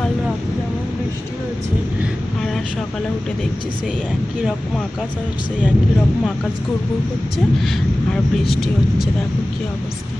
কাল রাত যেমন বৃষ্টি হয়েছে, আর আজ সকালে উঠে দেখছি সেই একই রকম আকাশ আর সেই একই রকম আকাশ ঘুরঘুর করছে, আর বৃষ্টি হচ্ছে। দেখো কি অবস্থা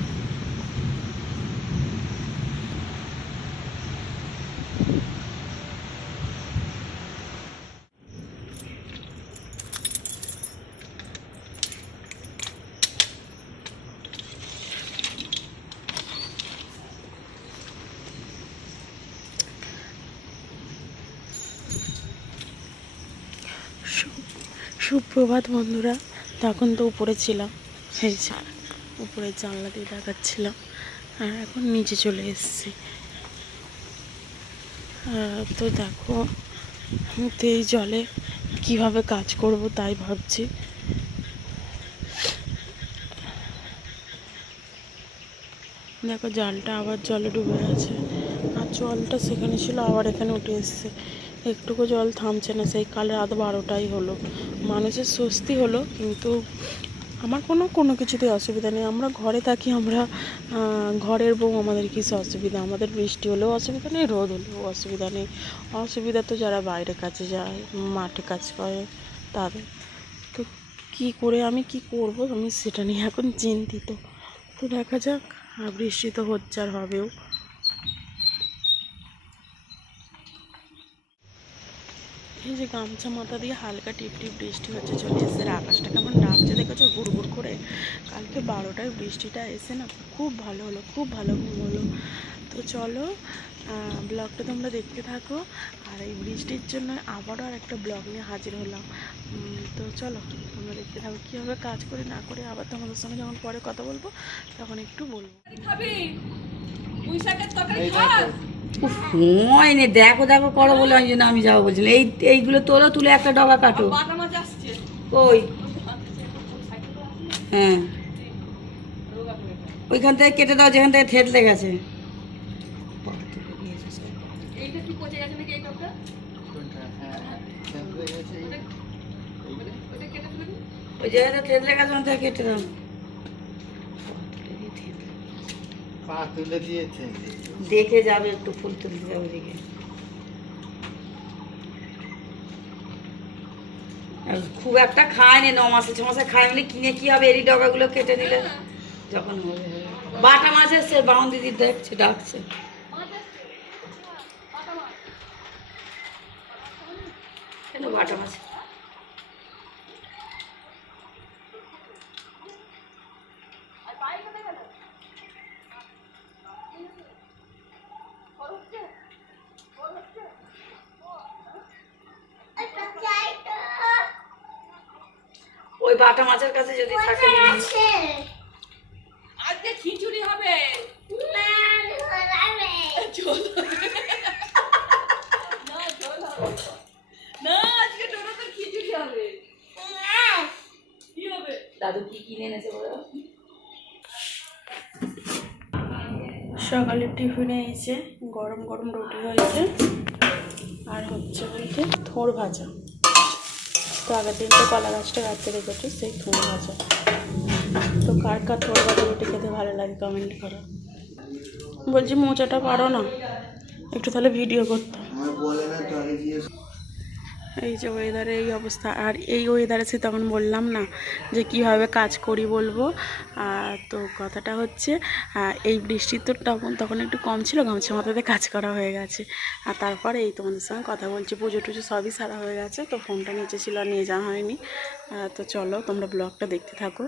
সু- সুপ্রভাত বন্ধুরা। তখন তো উপরে ছিলাম। সেই উপরে জানলা দিয়ে দেখাচ্ছিলাম। আর এখন নিচে চলে এসেছি। তো দেখো তো এই জলে কীভাবে কাজ করব তাই ভাবছি। দেখো, জালটা আবার জলে ডুবে গেছে। আর জলটা সেখানে ছিল, আবার এখানে উঠে এসছে। একটুকু জল থামছে না, সেই কালে রাত বারোটাই হলো। মানুষের স্বস্তি হলো, কিন্তু আমার কোনো কোনো কিছুতে অসুবিধা নেই। আমরা ঘরে থাকি, আমরা ঘরের বউ, আমাদের কিছু অসুবিধা। আমাদের বৃষ্টি হলেও অসুবিধা নেই, রোদ হলেও অসুবিধা নেই। অসুবিধা তো যারা বাইরে কাছে যায়, মাঠে কাজ করে, তাদের। তো কী করে আমি কি করব? আমি সেটা নিয়ে এখন চিন্তিত। তো দেখা যাক বৃষ্টি তো হচ্ছে আর হবেও। এই যে গামছা মাথা দিয়ে হালকা টিপ টিপ বৃষ্টি হচ্ছে চলে এসে আর আকাশটা কেমন ডাকছে দেখেছ? গুড় করে। কালকে বারোটায় বৃষ্টিটা এসে না খুব ভালো হলো খুব ভালো ঘুম হলো। তো চলো ব্লগটা তোমরা দেখতে থাকো। আর এই বৃষ্টির জন্য আবারও আর একটা ব্লগ নিয়ে হাজির হলাম। তো চলো তোমরা দেখতে থাকো কীভাবে কাজ করে না করে আবার তোমাদের সঙ্গে যখন পরে কথা বলব তখন একটু বলব। উফ, হয়নি দেখো দেখো করো বলে ওই জন্য আমি যাব বলছিলাম এই এইগুলো তোলো তুলে একটা ডগা কাটো ওই হ্যাঁ ওইখান থেকে কেটে দাও যেখান থেকে থেতলে গেছে এইটা কি পচে গেছে নাকি এই টপটা ওটা কেটে ফেলে দিন। ওই জায়গাটা থেতলে গেছে ওখান থেকে কেটে দাও পা তুলে দিয়েছে। দেখে যাবে, একটু ফুল তুলতে যাবে আর খুব একটা খায়নি, ন মাসে, ছ মাসে খায় বলে কিনে কি হবে? এরি ডগাগুলো কেটে নিলে যখন হবে। বাটা মাছ এসছে বাউন দিদি দেখছে, ডাকছে। কেন বাটা মাছ ওই বাটা মাছের কাছে যদি থাকে। আজকে খিচুড়ি হবে। না ঝোল হবে না খিচুড়ি হবে। কি হবে? দাদু কি কিনে এনেছে বলো? সকালে টিফিনে এসে গরম গরম রুটি হয়েছে। আর হচ্ছে বলতে থোড় ভাজা। তো আগের দিন তো কলা গাছটা রাখতে রেখেছি, সেই থোড় গাছে তো কার কার থোড় ভাজা রুটি খেতে ভালো লাগে কমেন্ট করো। বলছি মোচাটা পারো না, একটু তাহলে ভিডিও করতাম আমার বলে না তো আগে জিজ্ঞেস এই যে ওয়েদারে এই অবস্থা। আর এই ওয়েদারে সে তখন বললাম না যে কীভাবে কাজ করি বলব। তো কথাটা হচ্ছে এই বৃষ্টি তো তখন তখন একটু কম ছিল, গামছা মাথাতে কাজ করা হয়ে গেছে। আর তারপরে এই তোমাদের সঙ্গে কথা বলছি, পুজো টুজো সবই সারা হয়ে গেছে, তো ফোনটা নিচে ছিল আর নিয়ে যাওয়া হয়নি। তো চলো তোমরা ব্লগটা দেখতে থাকো।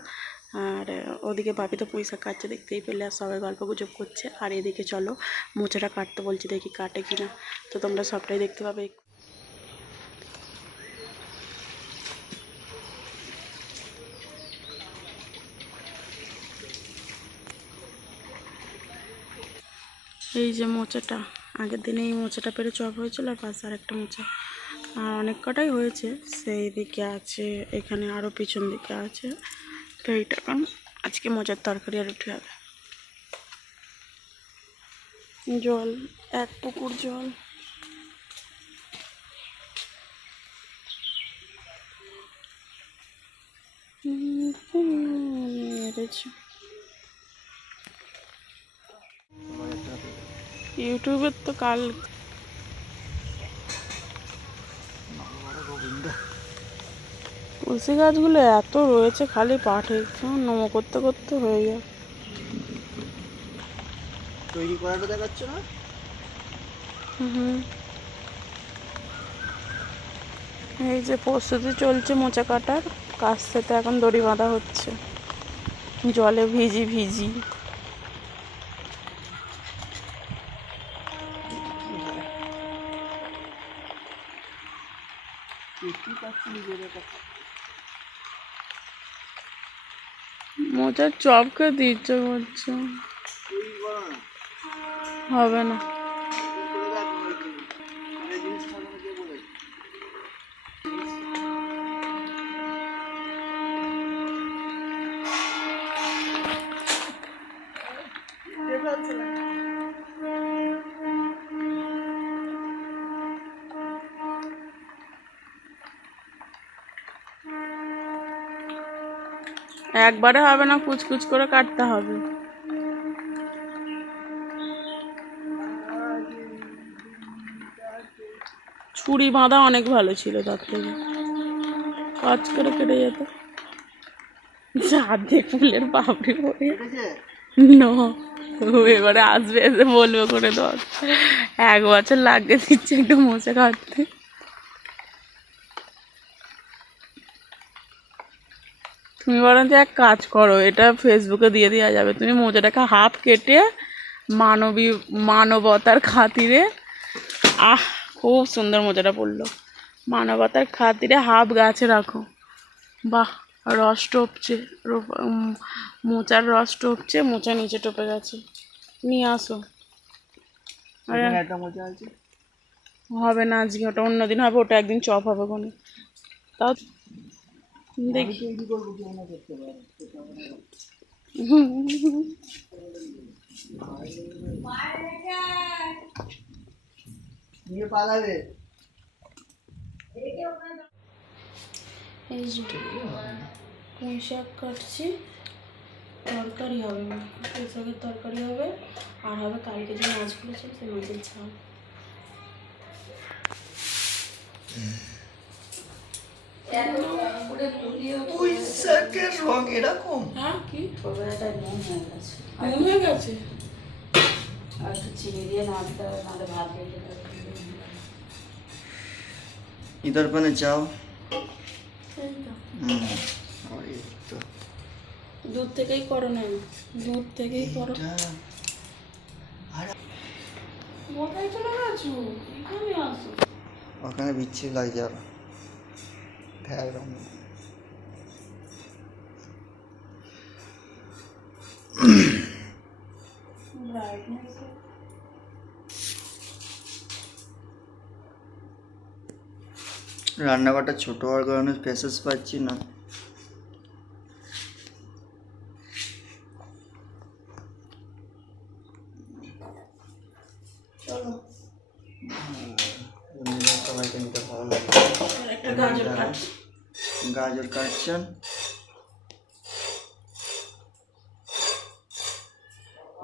আর ওদিকে বাপি তো পয়সা কাটছে দেখতেই পেলে, আর সবাই গল্প গুজব করছে। আর এদিকে চলো মোচাটা কাটতে বলছি, দেখি কাটে কিনা। তো তোমরা সবটাই দেখতে পাবে। এই যে মোচাটা, আগের দিনে এই মোচাটা পেরে চপ হয়েছিল, আর পাশে আর একটা মোচা। আর অনেক কটাই হয়েছে, সেই দিকে আছে, এখানে আরও পিছন দিকে আছে। তো এইটা কারণ আজকে মোচার তরকারি আর উঠে হবে। জল, এক পুকুর জল। মেরেছে ইউটিউবের তো কাল তুলসী গাছগুলো এত রয়েছে খালি পাঠে। নমো করতে করতে হয়ে যায়। তৈরি করাটা দেখাচ্ছ না? হুম। এই যে প্রস্তুতি চলছে মোচা কাটার কাজ সাথে এখন দড়ি বাঁধা হচ্ছে। জলে ভিজি ভিজি। চপ খেতে ইচ্ছে করছে তৈরি করো না হবে না একবারে হবে না, কুচকুচ করে কাটতে হবে। ছুরি বাঁধা অনেক ভালো ছিল তার থেকে। কাজ করে কেটে যেত। চাঁদে ফুলের পাপড়ি পরে এবারে আসবে এসে বলবে করে দর এক বছর লাগিয়ে দিচ্ছে একটা মোচা কাটতে। তুমি বরঞ্চ এক কাজ করো এটা ফেসবুকে দিয়ে দেওয়া যাবে। তুমি মোজাটাকে হাফ কেটে মানবী মানবতার খাতিরে আহ খুব সুন্দর মোজাটা পড়ল মানবতার খাতিরে হাফ গাছে রাখো। বাহ রস টপছে মোচার রস টপছে মোচা নিচে টপে গেছে। নিয়ে আসো। আরে একটা মজা আছে। হবে না আজকে ওটা অন্যদিন হবে ওটা একদিন চপ হবে কোনো। তাও দেখি। পালাবে এই যে পুঁই শাক কাটছি তরকারি হবে পুঁই শাকের তরকারি হবে আর হবে কালকে যে মাছগুলো ছিল সেই মাছের ঝাল হ্যাঁ, চিনি দিয়ে হবে পানে দূর থেকেই করো না দূর থেকেই করো। কোথায় চলে গেছো? এখানে আসো। ওখানে বিচ্ছিরি লাগে যাবে একদম রান্নাঘরটা ছোট হওয়ার কারণে স্পেসেস পাচ্ছি না চলো এমনিতে সবাইকে নিতে ভালো লাগে আর একটা গাজর কাট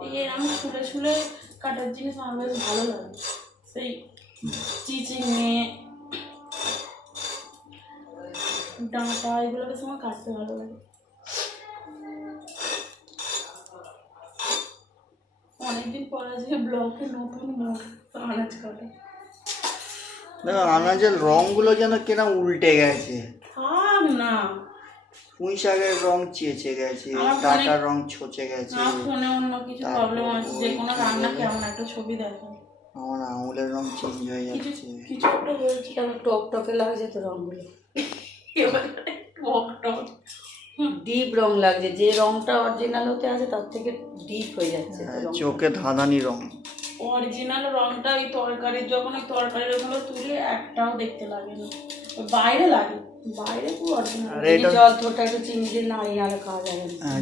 এই আমি ছুলে ছুলে কাটার জিনিস আমার বেশ ভালো লাগে। সেই চিচিংয়ে ডাঁটা এগুলো বেশ আমার কাটতে ভালো লাগে। অনেকদিন পরে যে ব্লকে নতুন আনাজ কাটে দেখো আনাজের রঙগুলো যেন কেনা উল্টে গেছে। থাক না। পুঁই শাকের রং চেঁচে গেছে ডাটার রং ছচে গেছে। আমার ফোনে অন্য কিছু প্রবলেম আছে যে কোনো রান্না কেমন একটা ছবি দেখো। আমার আঙুলের রং চেঞ্জ হয়ে যাচ্ছে। কিছু একটা টক টকে লাগছে তো রঙগুলো টক টক। ডিপ রং লাগছে যে রংটা অরিজিনাল হতে আছে তার থেকে ডিপ হয়ে যাচ্ছে হ্যাঁ। চোখে ধাঁধানি রং। অরিজিনাল রংটা ওই তরকারির যখন ওই তরকারির ওগুলো তুলে একটাও দেখতে লাগে না। বাইরে লাগে। বাইরে পুরো অরিজিনাল আরে এই এটা জল থোটা একটু চিনি দিয়ে নাড়িয়ে নাড়ে খাওয়া যাবে। না। হ্যাঁ।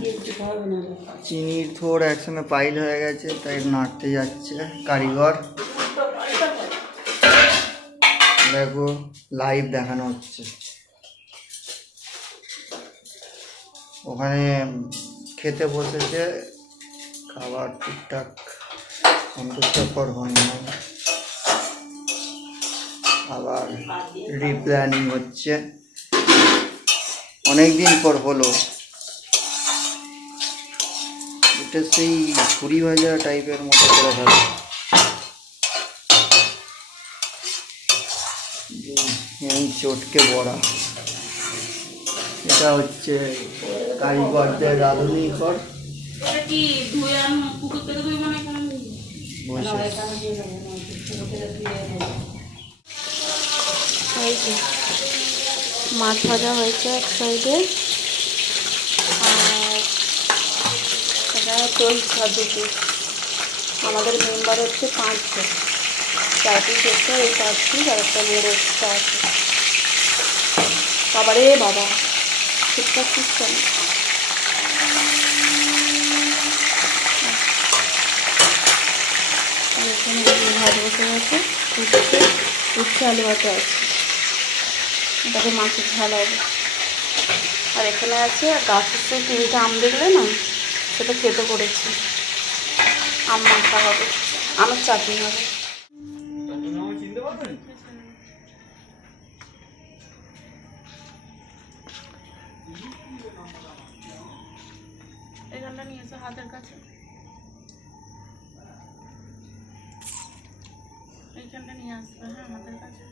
চিনির থোড় একসঙ্গে পাইল হয়ে গেছে তাই নাড়তে যাচ্ছে কারিগর। দেখো লাইভ দেখানো হচ্ছে। ওখানে খেতে বসেছে খাবার ঠিকঠাক সন্তুষ্টকর হয় না। আবার রিপ্ল্যানিং হচ্ছে। অনেক দিন পর হলো। এটা সেই ঝুড়ি ভাজা টাইপের মতো করে এই চটকে বড়া। এটা হচ্ছে কারিগরদের রাঁধুনি ঘর। বসে যে মাছ ভাজা হয়েছে এক সাইডে। আর চলছে আর দুটো আমাদের মেম্বার হচ্ছে পাঁচজন। চার পিস এই আর একটা মেয়ের এক্সট্রা আছে বাবারে বাবা, ঠিকঠাক ঠিক কেন আর এখানে ভাত বসে গেছে উচ্ছে উচ্ছে আলু ভাতে আছে। মাছের ঝাল হবে। আর এখানে আছে গাছের সেই তিনটে আম দেখলে না, সেটা খেতে করেছি আম মাখা হবে, আমের চাটনি হবে। এখানটা নিয়ে এসে হাতের কাছে। এইখানটা নিয়ে আসবে হ্যাঁ হাতের কাছে।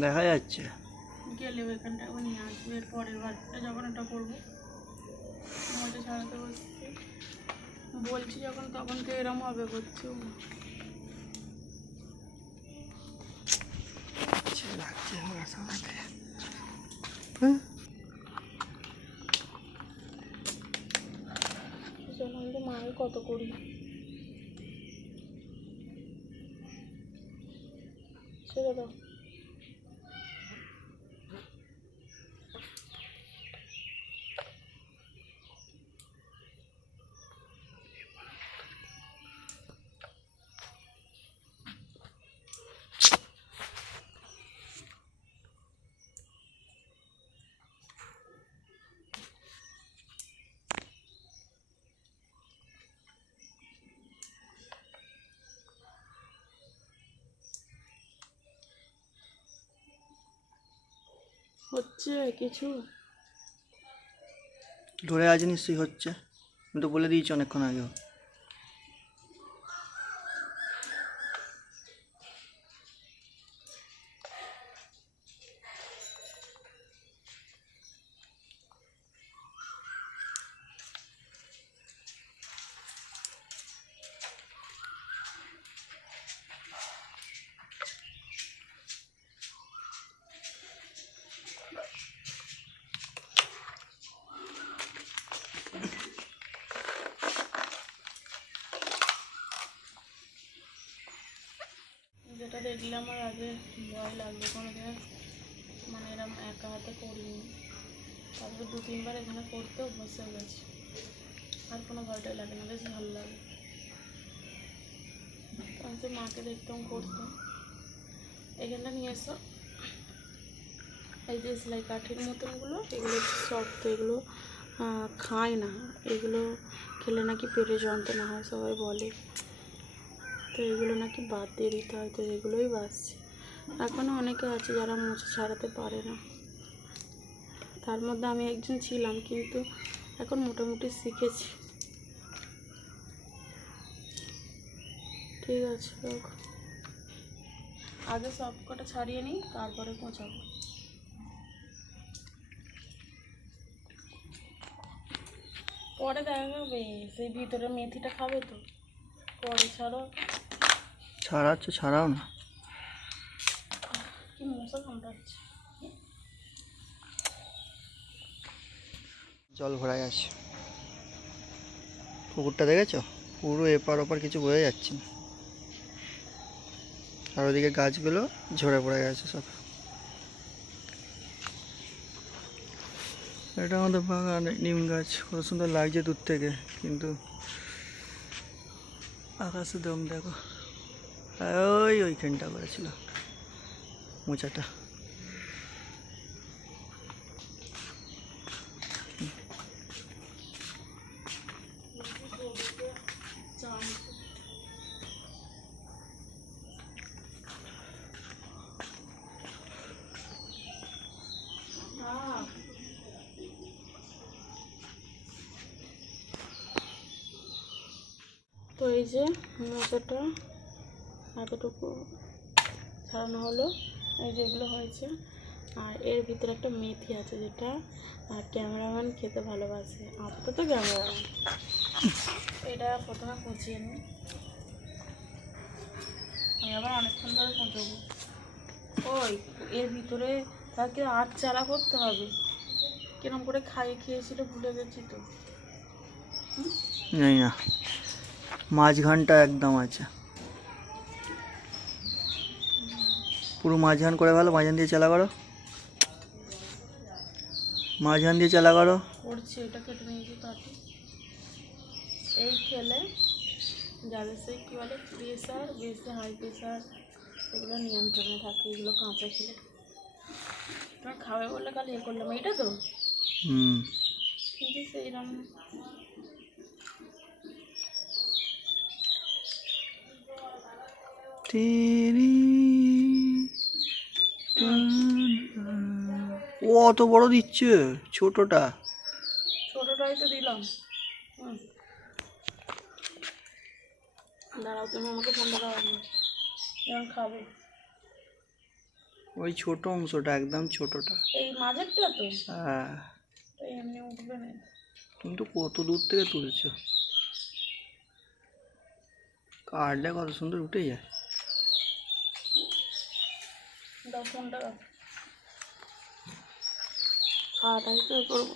দেখা যাচ্ছে। গেলে ওইখানটা ও নিয়ে আসবে এর পরের বারটা যখন এটা করব। মজা ছাড়াতে বসছি। বলছি যখন তখন তো এরম হবে করছে। লাগছে আমার হ্যাঁ মায়ের কত করি? ছেড়ে দাও। হচ্ছে কিছু? ধরে আছে নিশ্চয়ই হচ্ছে। আমি তো বলে দিয়েছি অনেকক্ষণ আগেও যেটা দেখলে আমার আগে ভয় লাগবে কোনো দিন মানে এরম একা হাতে করিনি। তারপরে দু, তিনবার এখানে করতে হয়ে গেছে। আর কোনো ভয়টাই লাগে না, বেশ ভালো লাগে। আমি তো মাকে দেখতাম করতাম এখানটা নিয়ে এসো। এই যে সেলাই কাঠের মতনগুলো, এগুলো শক্ত এগুলো খায় না। এগুলো খেলে নাকি পেটে যন্ত্রণা হয়, সবাই বলে। তো এগুলো নাকি বাদ দিয়ে দিতে হয়, তো এগুলোই বাঁচছে। এখনও অনেকে আছে যারা মুছে ছাড়াতে পারে না। তার মধ্যে আমি একজন ছিলাম, কিন্তু এখন মোটামুটি শিখেছি। ঠিক আছে আগে সব কটা ছাড়িয়ে নিই, তারপরে পচাবো পরে দেখা যাবে সেই ভিতরে মেথিটা খাবে তো? পরে ছাড়ো। ছাড়াচ্ছে ছাড়াও না। জল ভরাই আছে। পুকুরটা দেখেছ? পুরো এপার ওপার কিছু বোঝা যাচ্ছে না। আর ওদিকে গাছগুলো ঝরে পড়ে গেছে সব। এটা আমাদের বাগান নিম গাছ। কত সুন্দর লাগছে দূর থেকে কিন্তু আকাশে দম দেখো। ওই ওইখানটা করেছিল মোচাটা তো এই যে মোচাটা এতটুকু ছাড়ানো হলো এই যেগুলো হয়েছে। আর এর ভিতরে একটা মেথি আছে যেটা, আর ক্যামেরাম্যান খেতে ভালোবাসে। আপাতত ক্যামেরাম্যান। এটা প্রথমে কুচিয়ে নিই। আমি আবার অনেকক্ষণ ধরে কুচবো। ওই, এর ভিতরে তাকে আট চালা করতে হবে। কিরম করে খাইয়ে খেয়েছিল ভুলে গেছি তো। না মাছ ঘানটা একদম আছে। পুরো মাঝখান করে ভালো মাঝখান দিয়ে চালা করো। মাঝখান দিয়ে চালা করো। করছি এটা কেটে নিয়েছি কাটি এই খেলে যাদের সেই কী বলে প্রেশার বেশি হাই প্রেশার এগুলো নিয়ন্ত্রণে থাকে এগুলো কাঁচা খেলে। তোমার খাবে বললে কাল ইয়ে করলাম এইটা তো? হুম। কিন্তু সেইরকম তেরি ও অত বড় দিচ্ছে? ছোটটা। ছোটোটাই তো দিলাম। দাঁড়াও তুমি আমাকে ফোনটা দাও আগে। খাবে। ওই ছোট অংশটা একদম ছোটটা। এই মাঝেরটা তো? হ্যাঁ। এমনি উঠবে না। তুমি তো কত দূর থেকে তুলেছো? কাটলে কত সুন্দর উঠে যায়। দাও ফোনটা দাও। খাওয়াটাই তো করব।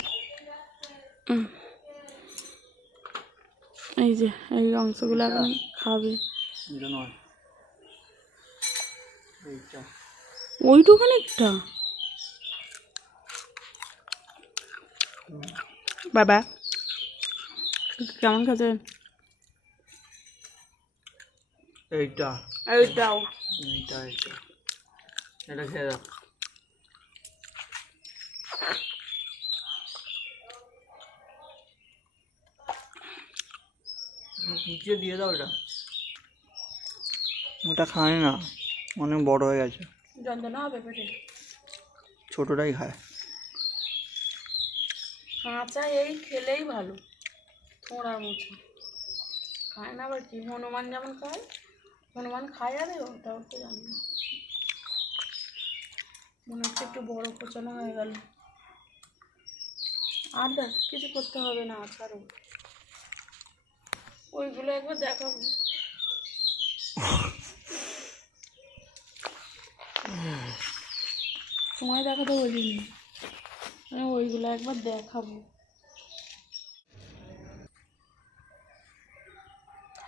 এই যে এই অংশগুলো এখন খাবে। এটা নয় এইটা ওইটুখানিকটা বাবা কেমন এইটা। এইটাও। এইটা এইটা। এটা খেয়ে নিচে দিয়ে দাও এটা। ওটা খায় না অনেক বড় হয়ে গেছে। যন্ত্রণা হবে পেটে। ছোটটাই খায়। কাঁচা এই খেলেই ভালো থোড়ার মতো খায় না আবার কি? হনুমান যেমন খায় হনুমান খায় আরে ওটাও তো জানি না। মনে হচ্ছে একটু বড় কোচানো হয়ে গেল। আর দেখ কিছু করতে হবে না ছাড়ো ওইগুলো একবার দেখাবো। সময় দেখাতে বলিনি। আমি ওইগুলো একবার দেখাবো।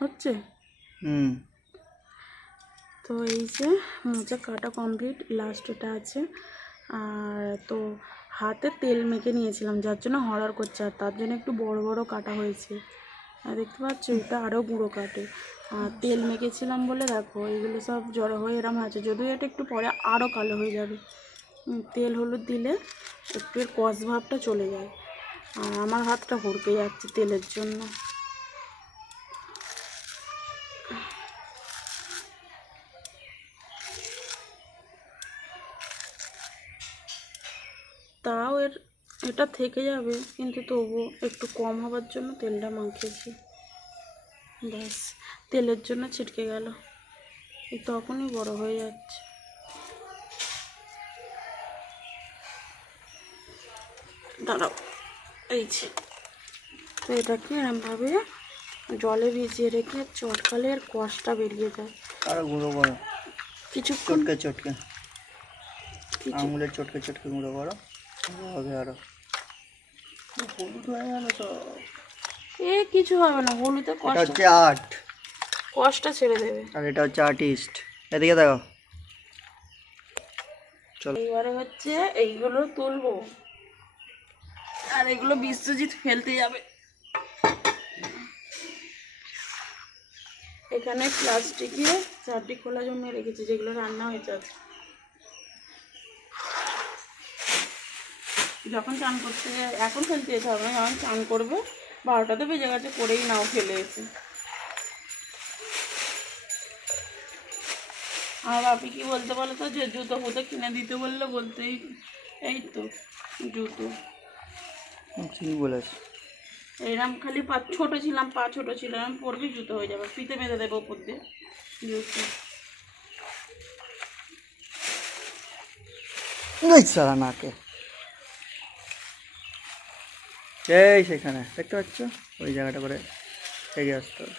হচ্ছে? হুম। তো এই যে মোচা কাটা কমপ্লিট লাস্ট ওটা আছে। আর তো হাতে তেল মেখে নিয়েছিলাম যার জন্য হরার করছে আর তার জন্য একটু বড় বড় কাটা হয়েছে। আর দেখতে পাচ্ছ, এটা আরও গুঁড়ো কাটে। আর তেল মেখেছিলাম বলে দেখো, এগুলো সব জড়ো হয়ে এরম আছে, যদিও এটা একটু পরে আরও কালো হয়ে যাবে। তেল হলুদ দিলে একটু এর কষ ভাবটা চলে যায়। আর আমার হাতটা হড়কে যাচ্ছে তেলের জন্য। এটা থেকে যাবে কিন্তু তবু একটু কম হবার জন্য তেলটা মাখিয়েছি। ব্যাস তেলের জন্য ছিটকে গেল। তখনই বড় হয়ে যাচ্ছে। দাঁড়াও এই যে। তো এটাকে এরমভাবে জলে ভিজিয়ে রেখে চটকালে এর কষটা বেরিয়ে যায়। আরও গুঁড়ো করো। কিছুক্ষণ চটকে চটকে। কিছু আঙুলের চটকে চটকে গুঁড়ো করো। হবে আরও। হলুদ হয়ে গেল তো এ কিছু হবে না হলুদে কষ্ট। হচ্ছে আর্ট কষটা ছেড়ে দেবে। আর এটা হচ্ছে আর্টিস্ট এদিকে দেখো। চলো। এইবারে হচ্ছে এইগুলো তুলবো। আর এগুলো বিশ্বজিৎ ফেলতে যাবে। এখানে প্লাস্টিকে চারটি খোলা জন্য রেখেছি যেগুলো রান্না হয়েছে আজকে। যখন চান করতে এখন ফেলতে যেতে হবে না যখন চান করবে বারোটাতে বেজে গেছে করেই নাও ফেলে এসে। আর বাপি কি বলতে বলো তো যে জুতো ফুতো কিনে দিতে বললে বলতেই এই তো জুতো। ঠিক বলেছ। এরম খালি পা ছোটো ছিলাম পা ছোটো ছিলাম পড়বি জুতো হয়ে যাবে ফিতে বেঁধে দেবো উপর দিয়ে জুতো নাকে। এই সেখানে, দেখতে পাচ্ছ? ওই জায়গাটা করে এগিয়ে আসতে হবে।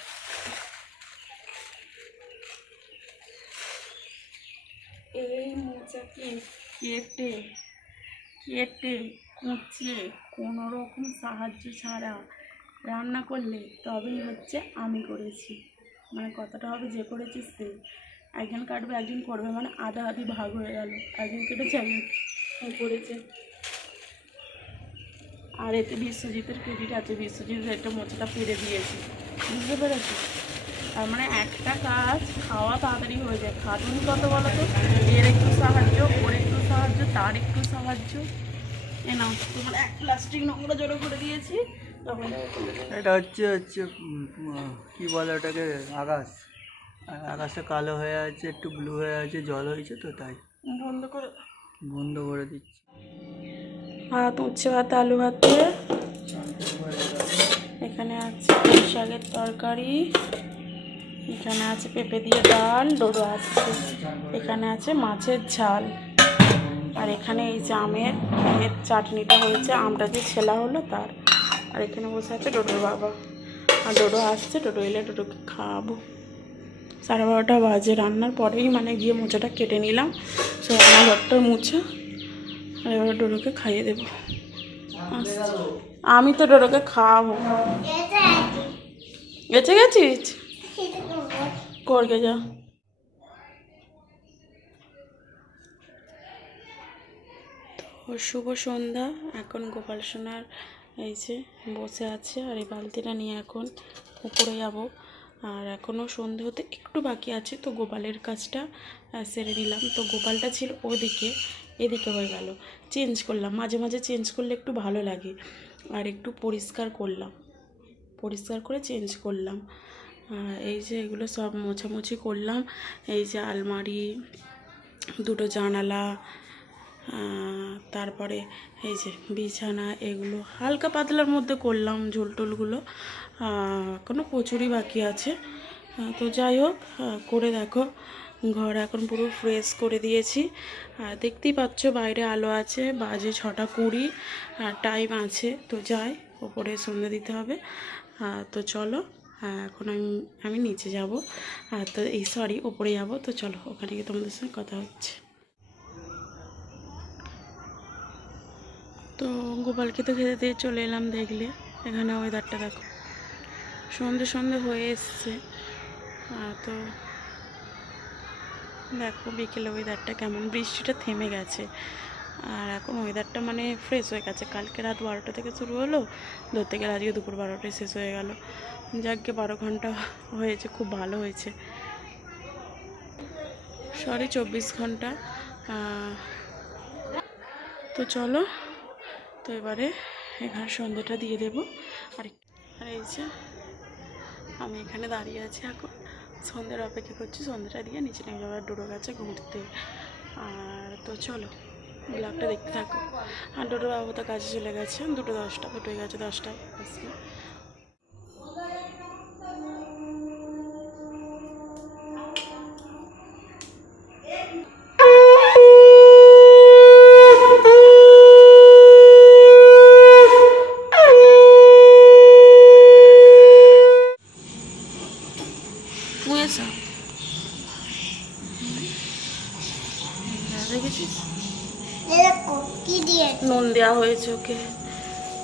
এই মোচাকে কেটে কেটে, কুচিয়ে কোনো রকম সাহায্য ছাড়া রান্না করলে তবেই হচ্ছে আমি করেছি। মানে কথাটা হবে যে করেছিস সে। একজন কাটবে, একজন করবে মানে আধা আধি ভাগ হয়ে গেল। একজন কেটেছে, একজন করেছে। আর এতে বিশ্বজিতের ক্রেডিট আছে। বিশ্বজিৎ একটা মোচাটা পেরে দিয়েছে। বুঝতে পেরেছি? তার মানে একটা কাজ খাওয়া তাড়াতাড়ি হয়ে যায়। খাটুনি কত বলো তো এর একটু সাহায্য ওর একটু সাহায্য তার একটু সাহায্য। এ নাও তোমার এক প্লাস্টিক নোংরা জড়ো করে দিয়েছি। তখন এটা হচ্ছে হচ্ছে কি বলে ওটাকে? আকাশ। আর আকাশটা কালো হয়ে আছে একটু ব্লু হয়ে আছে জল হয়েছে তো তাই। বন্ধ করে বন্ধ করে দিচ্ছি। ভাত উচ্ছে ভাত আলু ভাত। এখানে আছে শাকের তরকারি। এখানে আছে পেঁপে দিয়ে ডাল, ডোডো আছে। এখানে আছে মাছের ঝাল। আর এখানে এই যে আমের এর চাটনিটা হয়েছে, আমটা যে ছেলা হলো তার। আর এখানে বসে আছে ডোডোর বাবা। আর ডোডো আসছে, ডোডো এলে ডোডোকে খাওয়াবো। সাড়ে বারোটা বাজে রান্নার পরেই মানে গিয়ে মোচাটা কেটে নিলাম। সে রান্নাঘরটা মুছে। আর এবার ডোরোকে খাইয়ে দেবো। আমি তো ডোরোকে খাওয়াবো গেছে গেছিস? করকে যা। তো শুভ সন্ধ্যা। এখন গোপাল সোনার এই যে বসে আছে আর এই বালতিটা নিয়ে এখন উপরে যাব। আর এখনও সন্ধে হতে একটু বাকি আছে, তো গোপালের কাজটা সেরে নিলাম। তো গোপালটা ছিল ওদিকে। এদিকে হয়ে গেল। চেঞ্জ করলাম। মাঝে মাঝে চেঞ্জ করলে একটু ভালো লাগে। আর একটু পরিষ্কার করলাম। পরিষ্কার করে চেঞ্জ করলাম। এই যে এগুলো সব মোছামুছি করলাম। এই যে আলমারি, দুটো জানালা তারপরে এই যে বিছানা, এগুলো হালকা পাতলার মধ্যে করলাম ঝোলটোলগুলো কোনো প্রচুরই বাকি আছে। তো যাই হোক করে দেখো। ঘর এখন পুরো ফ্রেশ করে দিয়েছি। আর দেখতেই পাচ্ছ বাইরে আলো আছে, বাজে ছটা কুড়ি, আর টাইম আছে। তো যাই, ওপরে সন্ধ্যে দিতে হবে। তো চলো এখন আমি আমি নিচে যাব। আর তো এই সরি ওপরে যাব। তো চলো, ওখানে গিয়ে তোমাদের সঙ্গে কথা হচ্ছে। তো গোপালকে তো খেতে দিয়ে চলে এলাম দেখলে। এখানে ওয়েদারটা দেখো। সন্ধে সন্ধে হয়ে এসছে। তো দেখো বিকেলে ওয়েদারটা কেমন? বৃষ্টিটা থেমে গেছে। আর এখন ওয়েদারটা মানে ফ্রেশ হয়ে গেছে। কালকে রাত বারোটা থেকে শুরু হলো ধরতে গেলে আজকে দুপুর বারোটায় শেষ হয়ে গেল। যাকে বারো ঘণ্টা হয়েছে, খুব ভালো হয়েছে। সরি চব্বিশ ঘণ্টা। তো চলো, তো এবারে এখানে সন্ধ্যেটা দিয়ে দেবো। আর এই যে, আমি এখানে দাঁড়িয়ে আছি এখন। সন্ধ্যের অপেক্ষা করছি, সন্ধ্যেটা দিয়ে নিচে নেমে যাব ডোডো গাছে ঘুরতে। আর তো চলো, ব্লগটা দেখতে থাকো। আর ডোডো বাবু তো কাজে চলে গেছে দুটো দশটা, দুটোই গেছে দশটায় আজকে।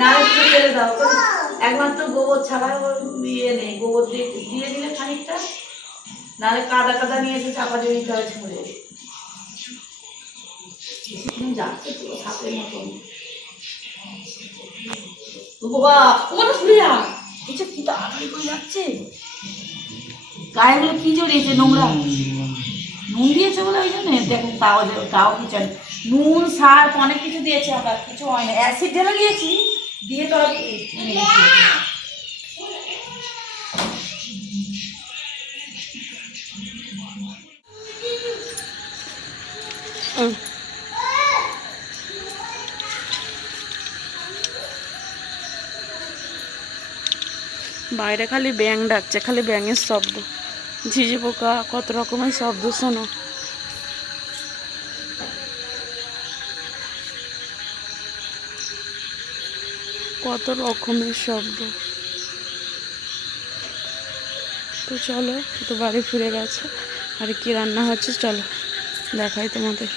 না একটু ফেলে দাও একমাত্র গোবর ছাড়া ইয়ে নেই, গোবর দিয়ে দিয়ে দিলে খানিকটা। নাহলে কাদা কাদা নিয়ে এসে চাপা দিয়ে দিতে যাচ্ছে সাপের মতন। কি করে যাচ্ছে। গায়েগুলো কি জড়িয়েছে নোংরা? নুন দিয়েছে বলে ওই জন্য? দেখুন তাও তাও কিছু নুন, সার, অনেক কিছু দিয়েছে আমরা, কিছু হয় না। অ্যাসিড ঢেলে দিয়েছি। দিয়ে তো। বাইরে খালি ব্যাং ডাকছে, খালি ব্যাঙের শব্দ। ঝিঝি পোকা, কত রকমের শব্দ, শোনো। কত রকমের শব্দ। তো চলো তো বাড়ি ফিরে গেছে। আর কি রান্না হচ্ছে, চলো দেখাই তোমাদের।